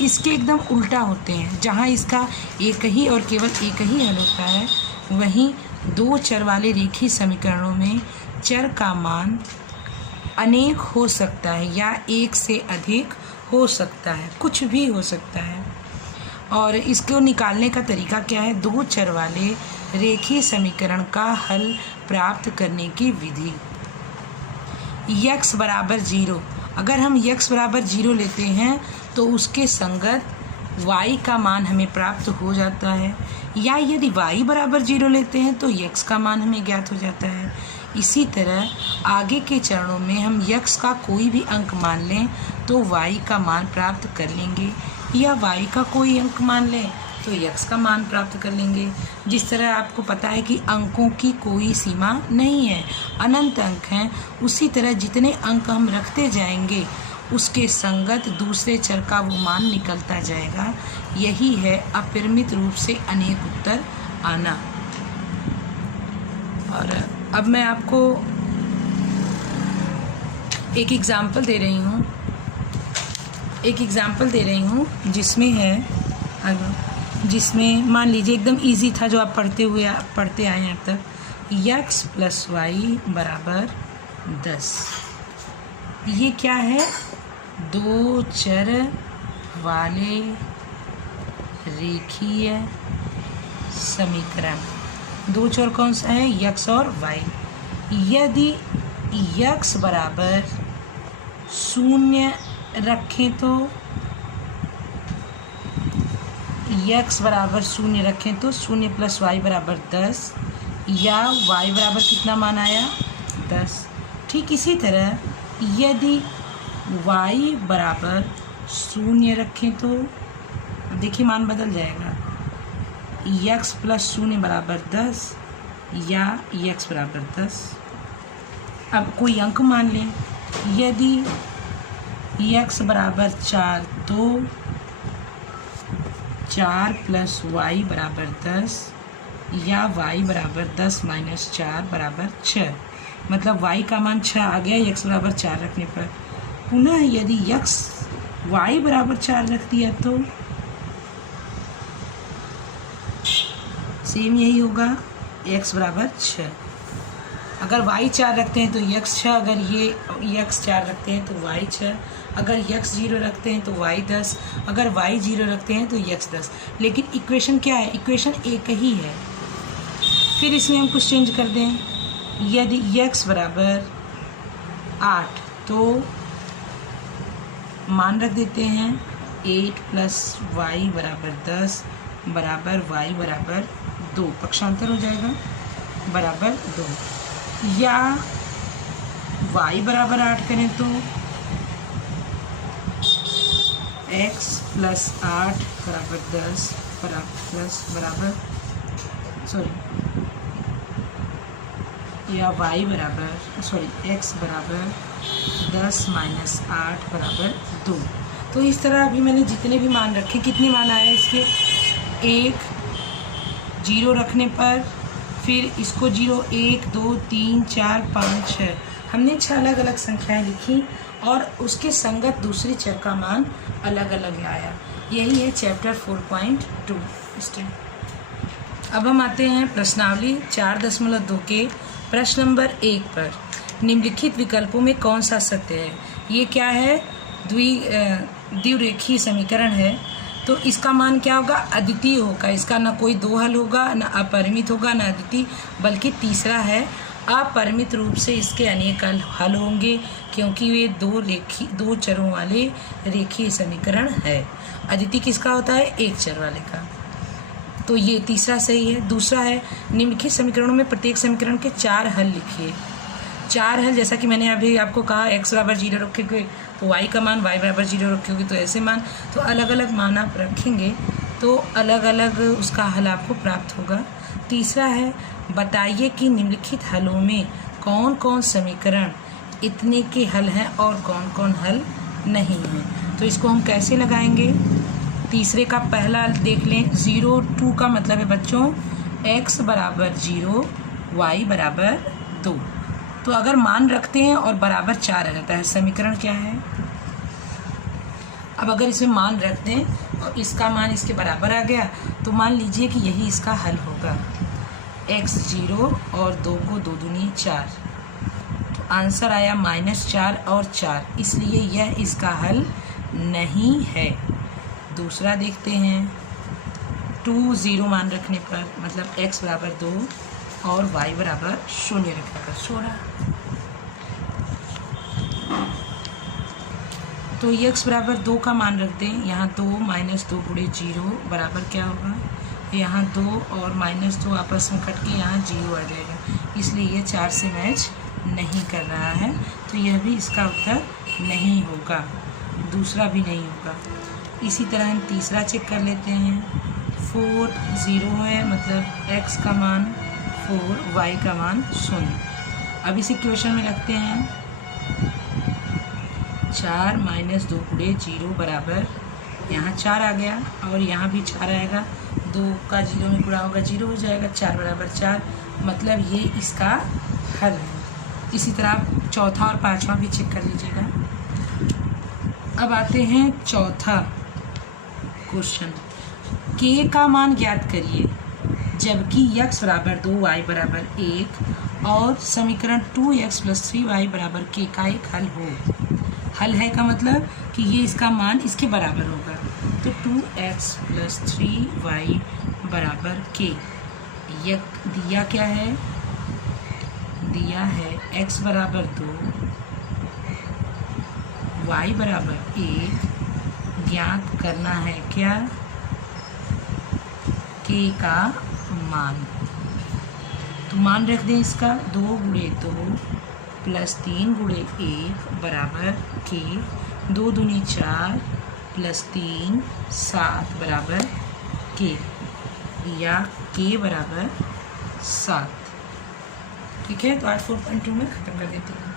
इसके एकदम उल्टा होते हैं। जहाँ इसका एक ही और केवल एक ही हल होता है, वहीं दो चर वाले रेखीय समीकरणों में चर का मान अनेक हो सकता है या एक से अधिक हो सकता है, कुछ भी हो सकता है। और इसको निकालने का तरीका क्या है? दो चर वाले रेखीय समीकरण का हल प्राप्त करने की विधि। x बराबर 0, अगर हम x बराबर 0 लेते हैं तो उसके संगत y का मान हमें प्राप्त हो जाता है, या यदि y बराबर 0 लेते हैं तो x का मान हमें ज्ञात हो जाता है। इसी तरह आगे के चरणों में हम x का कोई भी अंक मान लें तो y का मान प्राप्त कर लेंगे, या y का कोई अंक मान लें तो x का मान प्राप्त कर लेंगे। जिस तरह आपको पता है कि अंकों की कोई सीमा नहीं है, अनंत अंक हैं, उसी तरह जितने अंक हम रखते जाएंगे उसके संगत दूसरे चर का वो मान निकलता जाएगा। यही है अपरिमित रूप से अनेक उत्तर आना। और अब मैं आपको एक एग्ज़ाम्पल दे रही हूँ जिसमें मान लीजिए एकदम इजी था जो आप पढ़ते आए हैं अब तक, x + y बराबर 10। ये क्या है? दो चर वाले रेखीय समीकरण। दो चर कौन सा है? x और y। यदि x बराबर 0 रखें तो x बराबर 0 रखें तो 0 + y बराबर 10, या y बराबर कितना मान आया? 10। ठीक इसी तरह यदि y बराबर 0 रखें तो देखिए मान बदल जाएगा, x + 0 बराबर 10 या x बराबर 10। अब कोई अंक मान लें, यदि x बराबर 4 तो 4 + y बराबर 10, या y बराबर 10 - 4 बराबर 6। मतलब y का मान 6 आ गया x बराबर 4 रखने पर। पुनः यदि y बराबर 4 रख दिया तो सेम यही होगा, x बराबर 6। अगर y 4 रखते हैं तो x 6, अगर ये x 4 रखते हैं तो y 6, अगर x 0 रखते हैं तो y 10, अगर y 0 रखते हैं तो x 10। लेकिन इक्वेशन क्या है? इक्वेशन एक ही है। फिर इसमें हम कुछ चेंज कर दें, यदि x बराबर 8 तो मान रख देते हैं 8 + y बराबर 10 बराबर y बराबर 2, पक्षांतर हो जाएगा, बराबर 2। या y बराबर 8 करें तो x + 8 बराबर 10 या x बराबर 10 - 8 बराबर 2। तो इस तरह अभी मैंने जितने भी मान रखे, कितने मान आए इसके? 1 0 रखने पर, फिर इसको 0 1 2 3 4 5 6, हमने 6 अलग अलग संख्याएं लिखी और उसके संगत दूसरे चर का मान अलग अलग आया। यही है चैप्टर 4.2। अब हम आते हैं प्रश्नावली 4.2 के प्रश्न नंबर 1 पर। निम्नलिखित विकल्पों में कौन सा सत्य है? ये क्या है? द्विरेखीय समीकरण है, तो इसका मान क्या होगा? अद्वितीय होगा। इसका ना कोई दो हल होगा, ना अपरिमित होगा, ना अद्वितीय, बल्कि तीसरा है अपरिमित रूप से इसके अनेक हल होंगे, क्योंकि वे दो चरों वाले रेखीय समीकरण है। अद्वितीय किसका होता है? एक चर वाले का। तो ये तीसरा सही है। दूसरा है निम्नलिखित समीकरणों में प्रत्येक समीकरण के 4 हल लिखिए। 4 हल, जैसा कि मैंने अभी आपको कहा, x बराबर 0 रखेंगे तो y का मान, y बराबर 0 रखोगे तो ऐसे मान, तो अलग अलग मान आप रखेंगे तो अलग अलग उसका हल आपको प्राप्त होगा। तीसरा है बताइए कि निम्नलिखित हलों में कौन कौन समीकरण इतने के हल हैं और कौन कौन हल नहीं हैं। तो इसको हम कैसे लगाएंगे? तीसरे का पहला हल देख लें। 0 2 का मतलब है बच्चों x बराबर 0 y बराबर 2। तो अगर मान रखते हैं और बराबर 4 आ जाता है, समीकरण क्या है? अब अगर इसमें मान रख दें और इसका मान इसके बराबर आ गया तो मान लीजिए कि यही इसका हल होगा। x 0 और 2 को 2 दूनी 4, तो आंसर आया -4 और 4, इसलिए यह इसका हल नहीं है। दूसरा देखते हैं। 2 0 मान रखने पर मतलब x बराबर 2 और y बराबर 0 रखने पर 16, तो x बराबर 2 का मान रख दें। यहाँ 2 - 2 गुणे 0 बराबर क्या होगा, यहाँ 2 और -2 आपस में कट के यहाँ 0 आ जाएगा, इसलिए ये 4 से मैच नहीं कर रहा है, तो यह भी इसका उत्तर नहीं होगा। दूसरा भी नहीं होगा। इसी तरह हम तीसरा चेक कर लेते हैं। 4 0 है, मतलब x का मान 4, y का मान 0। अब इसे इक्वेशन में रखते हैं। 4 - 2 गुणे 0 बराबर यहाँ 4 आ गया और यहाँ भी 4 आएगा, 2 का 0 में गुणा होगा 0 हो जाएगा, 4 बराबर 4, मतलब ये इसका हल है। इसी तरह आप चौथा और पांचवा भी चेक कर लीजिएगा। अब आते हैं चौथा क्वेश्चन। k का मान ज्ञात करिए जबकि x बराबर 2 y बराबर 1 और समीकरण 2x + 3y बराबर k का एक हल हो। हल है का मतलब कि ये इसका मान इसके बराबर होगा, तो 2x + 3y बराबर k। यह दिया क्या है, दिया है x बराबर 2 y बराबर 1, ज्ञात करना है क्या, k का मान। तो मान रख दें इसका 2 गुणे 2 + 3 गुणे 1 बराबर k, 2 दूनी 4 + 3 7 बराबर k, या k बराबर 7। ठीक है, तो 8 4.2 में ख़त्म कर देते हैं।